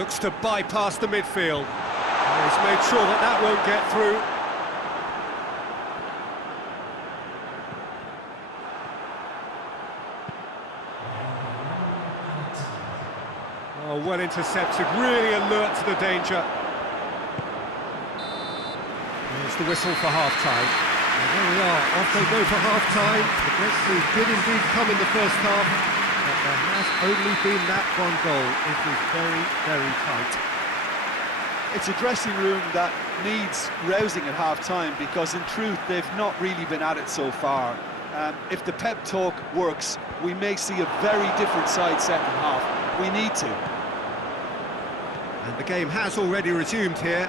Looks to bypass the midfield. He's made sure that that won't get through. Oh, well intercepted, really alert to the danger. There's the whistle for half-time. And there we are, off they go for half-time. The breakthrough did indeed come in the first half, but there has only been that one goal. It was very, very tight. It's a dressing room that needs rousing at half-time because, in truth, they've not really been at it so far. If the pep talk works, we may see a very different side second half. We need to. And the game has already resumed here.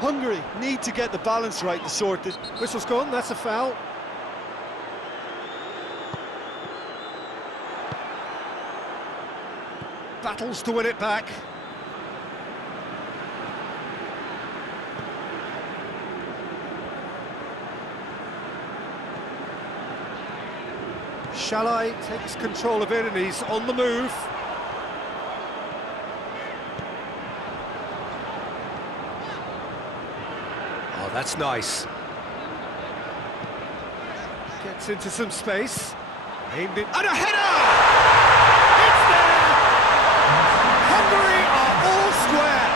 Hungary need to get the balance right to sort this. Whistle's gone, that's a foul. Battles to win it back. Shalai takes control of it and he's on the move. Oh, that's nice. Gets into some space. Aimed it. And a header! It's there! Hungary are all square!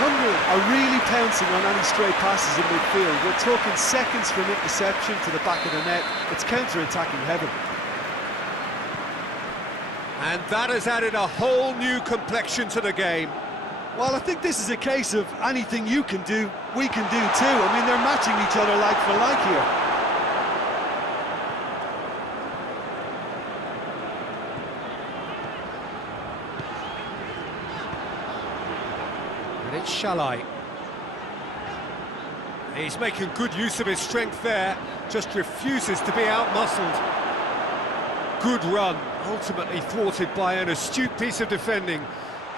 Hungary are really pouncing on any stray passes in midfield. We're talking seconds from interception to the back of the net. It's counter-attacking heaven. And that has added a whole new complexion to the game. Well, I think this is a case of anything you can do, we can do too. I mean, they're matching each other like for like here. And it's Shalai. He's making good use of his strength there, just refuses to be out-muscled. Good run, ultimately thwarted by an astute piece of defending.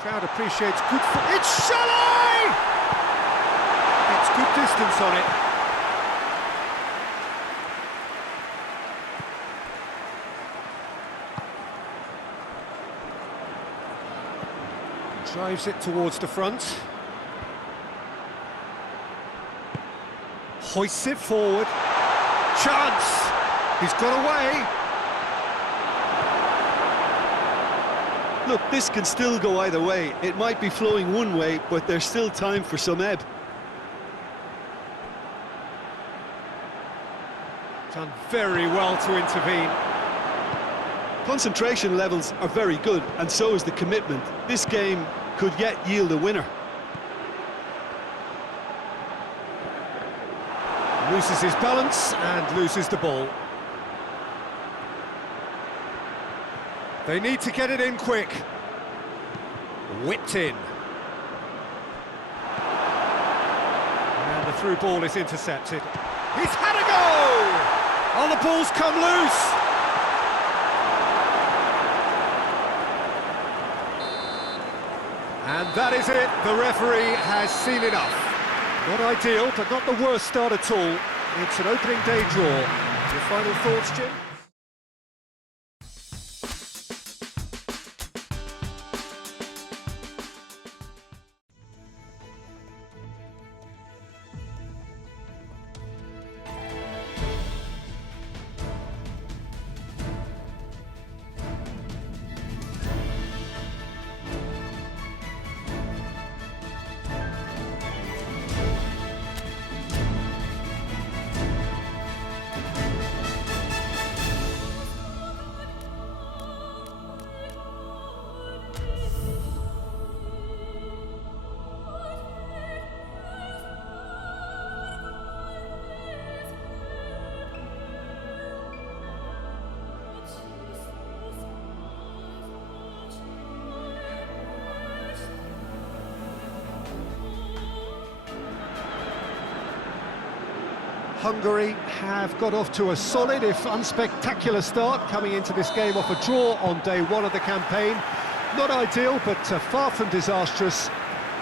Crowd appreciates good it's Shalai! It's good distance on it. Drives it towards the front. Hoists it forward. Chance! He's got away. Look, this can still go either way. It might be flowing one way, but there's still time for some ebb. Done very well to intervene. Concentration levels are very good, and so is the commitment. This game could yet yield a winner. Loses his balance and loses the ball. They need to get it in quick. Whipped in. And the through ball is intercepted. He's had a go! Oh, the ball's come loose! And that is it. The referee has seen enough. Not ideal, but not the worst start at all. It's an opening day draw. Your final thoughts, Jim? Hungary have got off to a solid, if unspectacular start, coming into this game off a draw on day one of the campaign. Not ideal, but far from disastrous,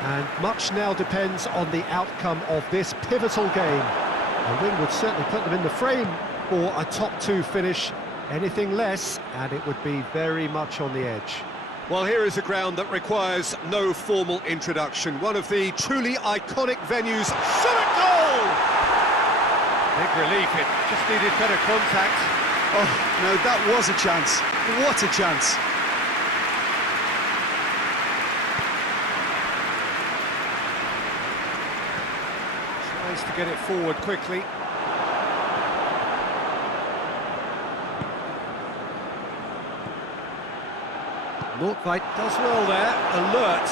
and much now depends on the outcome of this pivotal game. A win would certainly put them in the frame for a top two finish, Anything less, and it would be very much on the edge. Well, here is a ground that requires no formal introduction. One of the truly iconic venues. Shot at goal! Big relief, it just needed better contact. Oh, no, that was a chance. What a chance. Tries to get it forward quickly. Nordtveit does well there, alert.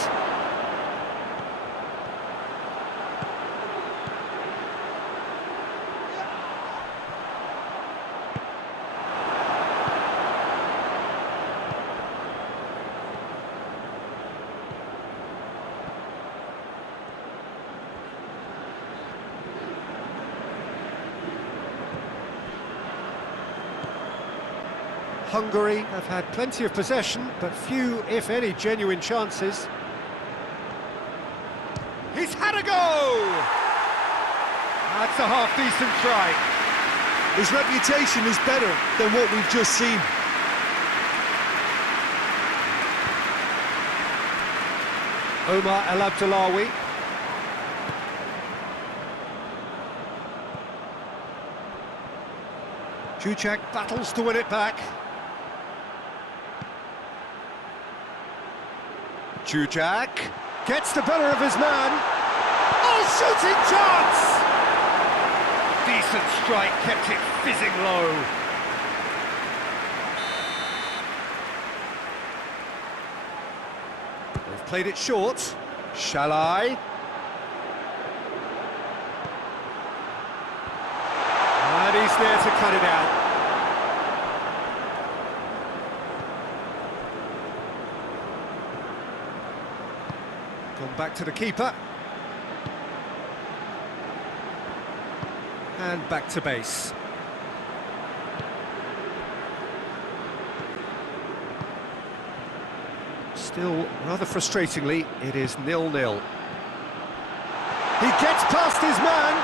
Hungary have had plenty of possession, but few, if any, genuine chances. He's had a go! That's a half-decent try. His reputation is better than what we've just seen. Omar El Abdullawi. Juchak battles to win it back. Juchak gets the better of his man. Oh, shooting chance! Decent strike, kept it fizzing low. They've played it short. Shall I? And he's there to cut it out. Gone back to the keeper. And back to base. Still, rather frustratingly, it is 0-0. He gets past his man.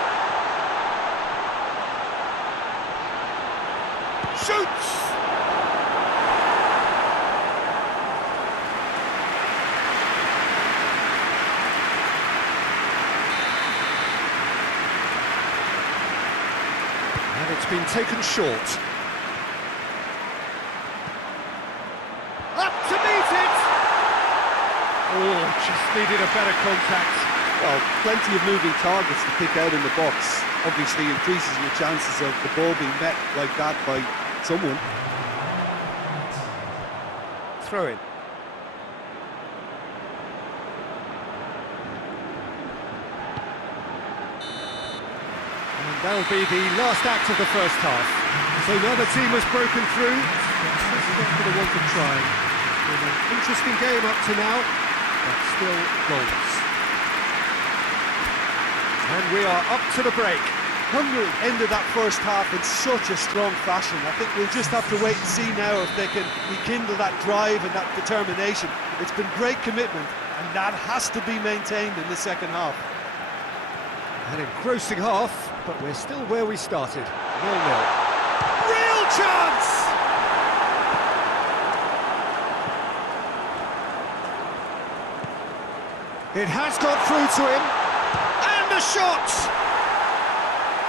Shoots! And it's been taken short. Up to meet it! Oh, just needed a better contact. Well, plenty of moving targets to pick out in the box. Obviously increases your chances of the ball being met like that by someone. Throw in. And that'll be the last act of the first half. So the other team has broken through. It's just not going to want to try. It's been an interesting game up to now, but still goals. And we are up to the break. Hungary ended that first half in such a strong fashion. I think we'll just have to wait and see now if they can rekindle that drive and that determination. It's been great commitment, and that has to be maintained in the second half. An engrossing half, but we're still where we started. 0-0. Real chance! It has got through to him. And a shot!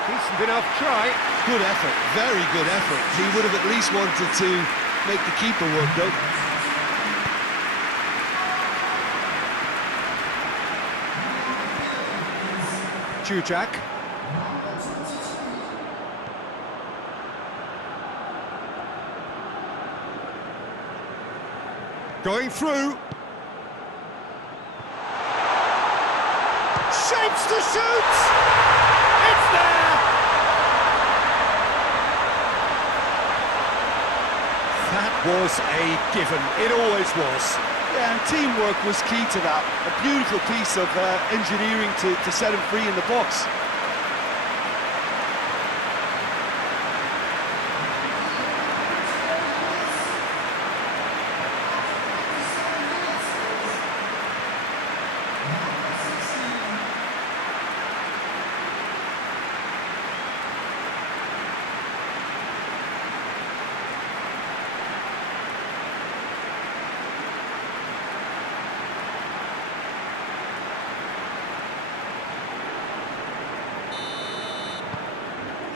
Decent enough try. Good effort, very good effort. He would have at least wanted to make the keeper work, though. Juchak. Going through. Shapes to shoot! It's there! That was a given. It always was. Yeah, and teamwork was key to that. A beautiful piece of engineering to set him free in the box.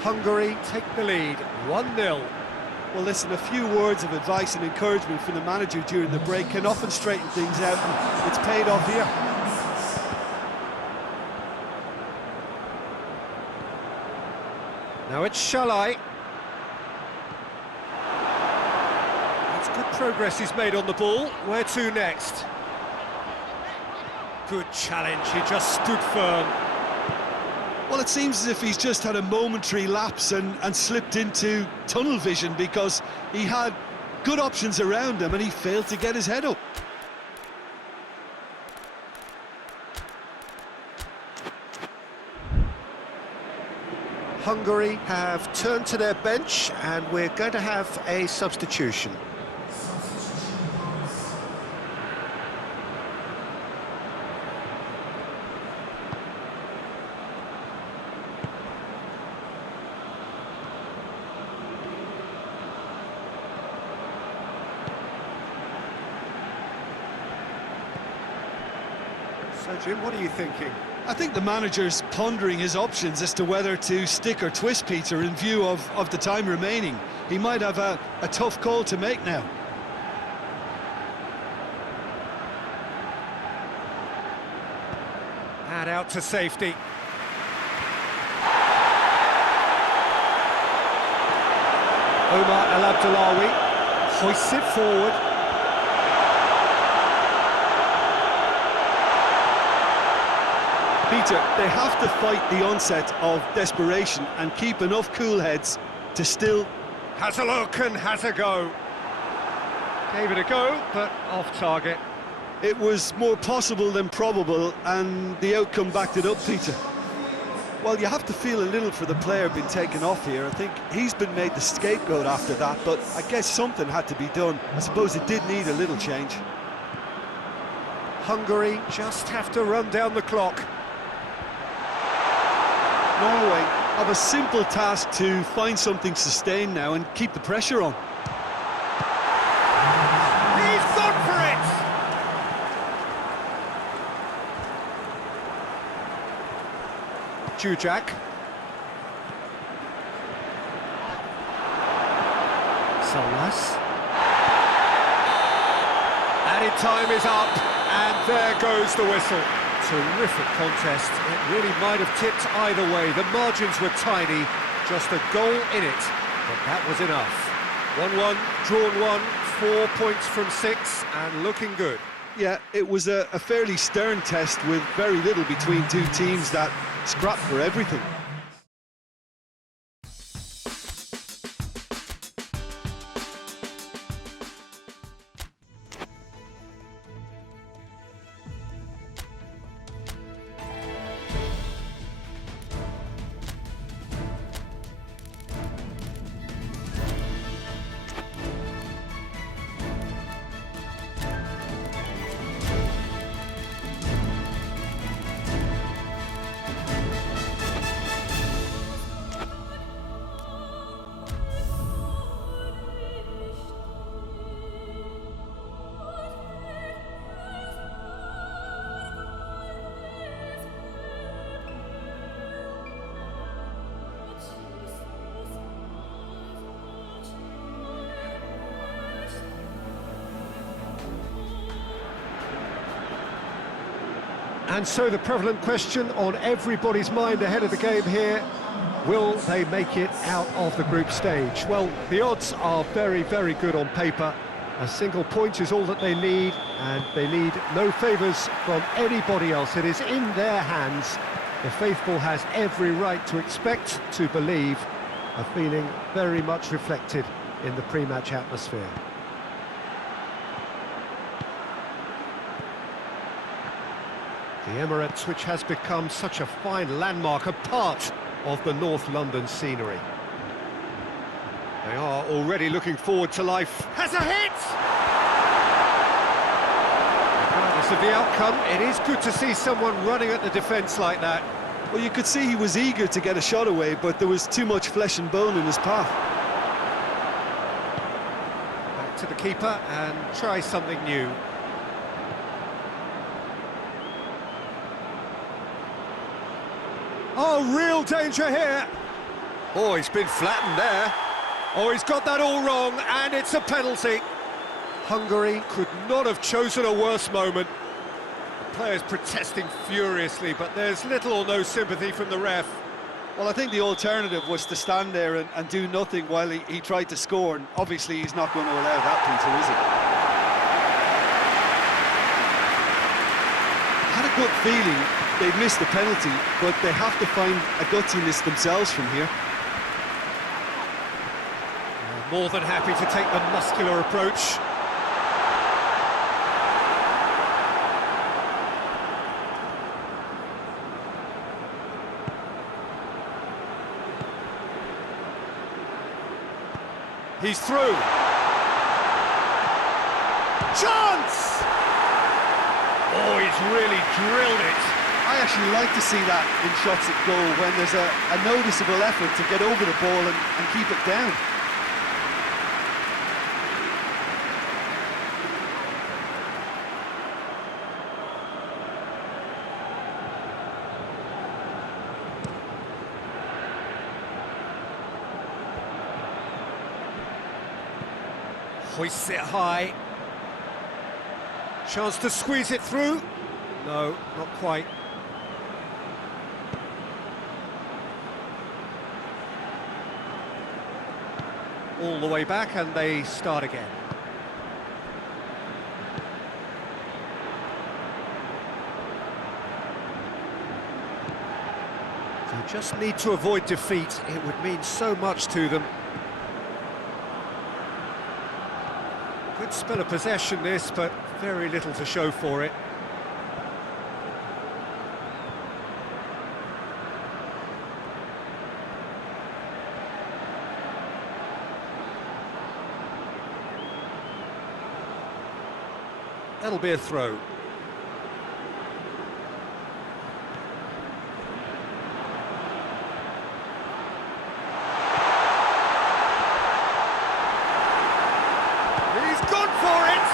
Hungary take the lead, 1-0. Well, listen, a few words of advice and encouragement from the manager during the break can often straighten things out, and it's paid off here. Now it's Shalai. It's good progress he's made on the ball. Where to next? Good challenge, he just stood firm. Well, it seems as if he's just had a momentary lapse and slipped into tunnel vision, because he had good options around him and he failed to get his head up. Hungary have turned to their bench and we're going to have a substitution. So, Jim, what are you thinking? I think the manager's pondering his options as to whether to stick or twist Peter in view of the time remaining. He might have a tough call to make now. And out to safety. Omar El Abdullawi hoists it forward. Peter, they have to fight the onset of desperation and keep enough cool heads to still... Has a look and has a go. Gave it a go, but off target. It was more possible than probable, and the outcome backed it up, Peter. Well, you have to feel a little for the player being taken off here. I think he's been made the scapegoat after that, but I guess something had to be done. I suppose it did need a little change. Hungary just have to run down the clock. Norway have a simple task to find something sustained now and keep the pressure on. He's gone for it! Jujak. Solas. Added time is up, and there goes the whistle. Terrific contest. It really might have tipped either way. The margins were tiny, just a goal in it, but that was enough. 1-1, drawn 1, 4 points from 6, and looking good. Yeah, it was a fairly stern test with very little between two teams that scrapped for everything. And so the prevalent question on everybody's mind ahead of the game here, will they make it out of the group stage? Well, the odds are very, very good on paper. A single point is all that they need, and they need no favours from anybody else. It is in their hands. The faithful has every right to expect, to believe, a feeling very much reflected in the pre-match atmosphere. The Emirates, which has become such a fine landmark, a part of the North London scenery. They are already looking forward to life. Has a hit! Regardless of the outcome, it is good to see someone running at the defence like that. Well, you could see he was eager to get a shot away, but there was too much flesh and bone in his path. Back to the keeper and try something new. Oh, real danger here! Oh, he's been flattened there. Oh, he's got that all wrong, and it's a penalty. Hungary could not have chosen a worse moment. The players protesting furiously, but there's little or no sympathy from the ref. Well, I think the alternative was to stand there and do nothing while he tried to score, and obviously he's not going to allow that, Peter, is he? I had a good feeling they'd missed the penalty, but they have to find a gutsiness themselves from here. More than happy to take the muscular approach. He's through. Chance! Oh, he's really drilled it. I actually like to see that in shots at goal, when there's a noticeable effort to get over the ball and keep it down. Hoists it high. Chance to squeeze it through. No, not quite. All the way back, and they start again. They just need to avoid defeat. It would mean so much to them. Good spell of possession this, but very little to show for it. That'll be a throw. He's gone for it!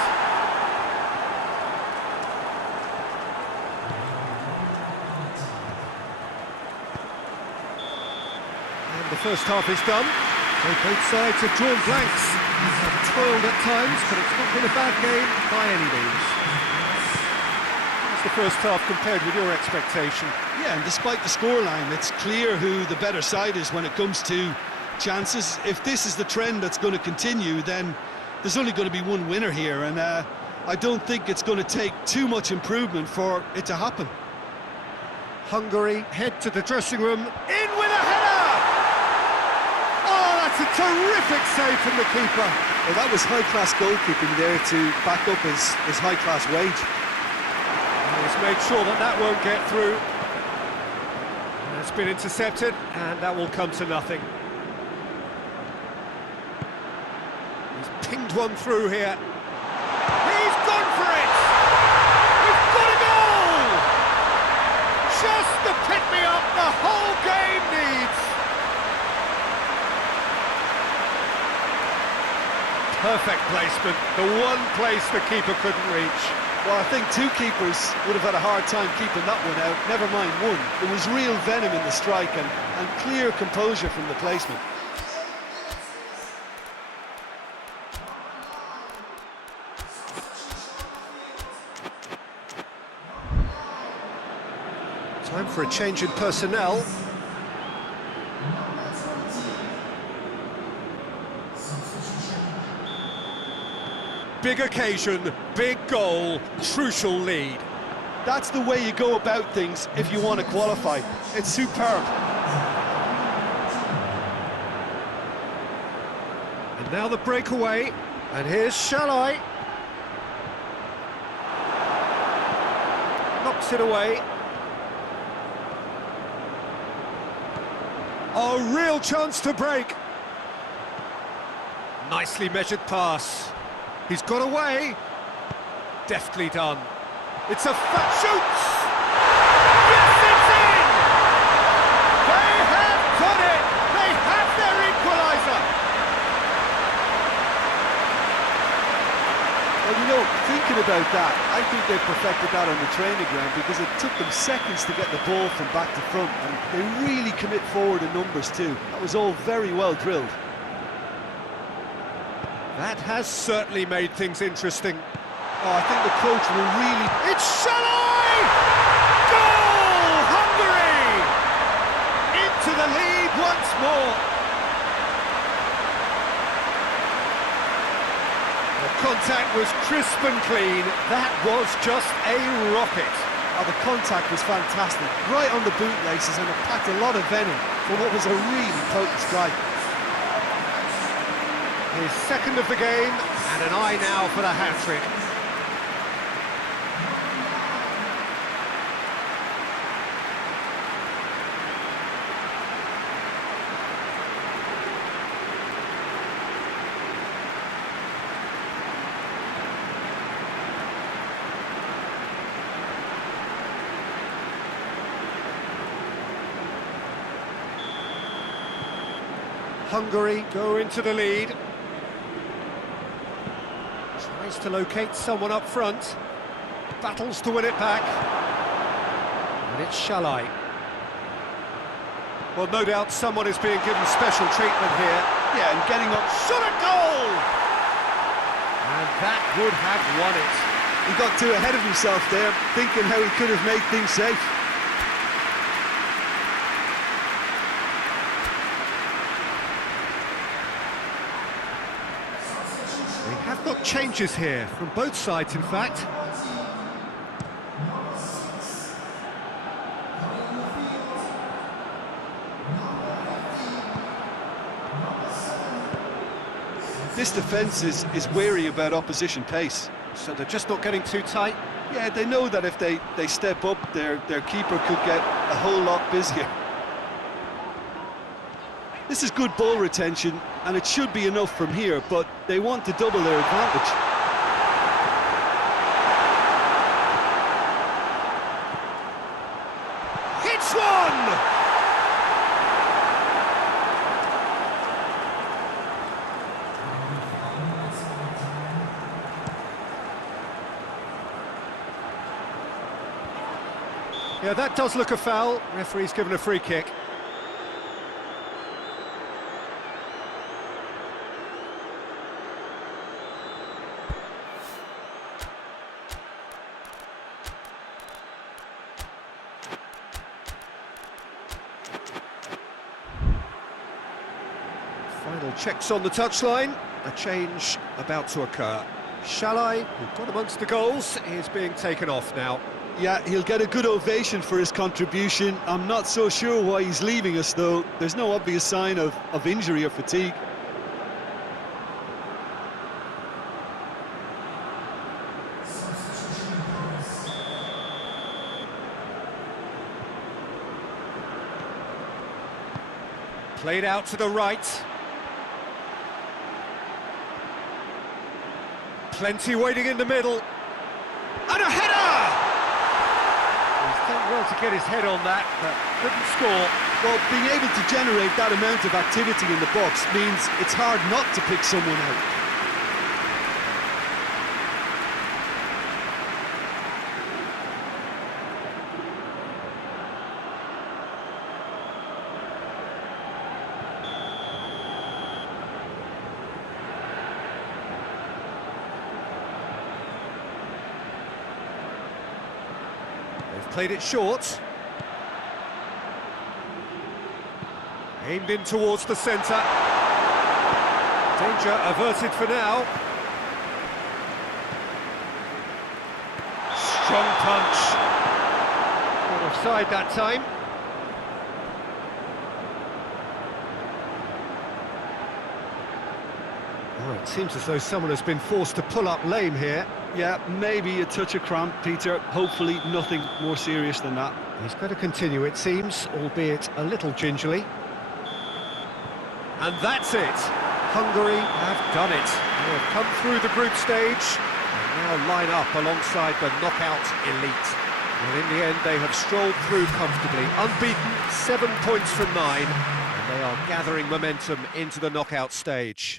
And the first half is done. Both sides have drawn blanks. Have toiled at times, but it's not been a bad game by any means. That's the first half compared with your expectation. Yeah, and despite the scoreline, it's clear who the better side is when it comes to chances. If this is the trend that's going to continue, then there's only going to be one winner here, and I don't think it's going to take too much improvement for it to happen. Hungary head to the dressing room, in with a header! Oh, that's a terrific save from the keeper. Well, that was high-class goalkeeping there to back up his high-class wage. He's made sure that that won't get through. It's been intercepted, and that will come to nothing. He's pinged one through here. He's gone for it! He's got a goal! Just the pick-me-up the whole game needs! Perfect placement, the one place the keeper couldn't reach. Well, I think two keepers would have had a hard time keeping that one out, never mind one. There was real venom in the strike and clear composure from the placement. Time for a change in personnel. Big occasion, big goal, crucial lead. That's the way you go about things if you want to qualify. It's superb. And now the breakaway, and here's Shalai. Knocks it away. A real chance to break. Nicely measured pass. He's got away. Deftly done. It's a shoots! Yes, it's in! They have got it! They have their equaliser! Well, you know, thinking about that, I I think they perfected that on the training ground because it took them seconds to get the ball from back to front, and they really commit forward in numbers too. That was all very well drilled. That has certainly made things interesting. Oh, I think the coach will really... It's Shalai! Goal! Hungary! Into the lead once more. The contact was crisp and clean. That was just a rocket. Oh, the contact was fantastic, right on the bootlaces, and it packed a lot of venom for what was a really potent strike. His second of the game, and an eye now for the hat-trick. Hungary go into the lead. Tries to locate someone up front. Battles to win it back. And it's Shalai. Well, no doubt someone is being given special treatment here. Yeah, and getting up... Shot a goal! And that would have won it. He got too ahead of himself there, thinking how he could have made things safe. We have got changes here, from both sides in fact. This defence is wary about opposition pace. So they're just not getting too tight. Yeah, they know that if they step up, their keeper could get a whole lot busier. This is good ball retention, and it should be enough from here, but they want to double their advantage. Hits one! Yeah, that does look a foul. Referee's given a free kick. Final checks on the touchline. A change about to occur. Shalai, who got amongst the goals, is being taken off now. Yeah, he'll get a good ovation for his contribution. I'm not so sure why he's leaving us, though. There's no obvious sign of injury or fatigue. Played out to the right. Plenty waiting in the middle. And a header! He's done well to get his head on that, but couldn't score. Well, being able to generate that amount of activity in the box means it's hard not to pick someone out. They've played it short. Aimed in towards the centre. Danger averted for now. Strong punch. Not offside that time. Oh, it seems as though someone has been forced to pull up lame here. Yeah, maybe a touch of cramp, Peter. Hopefully nothing more serious than that. He's going to continue, it seems, albeit a little gingerly. And that's it. Hungary have done it. They have come through the group stage and now line up alongside the knockout elite. Well, in the end, they have strolled through comfortably, unbeaten, 7 points from 9, and they are gathering momentum into the knockout stage.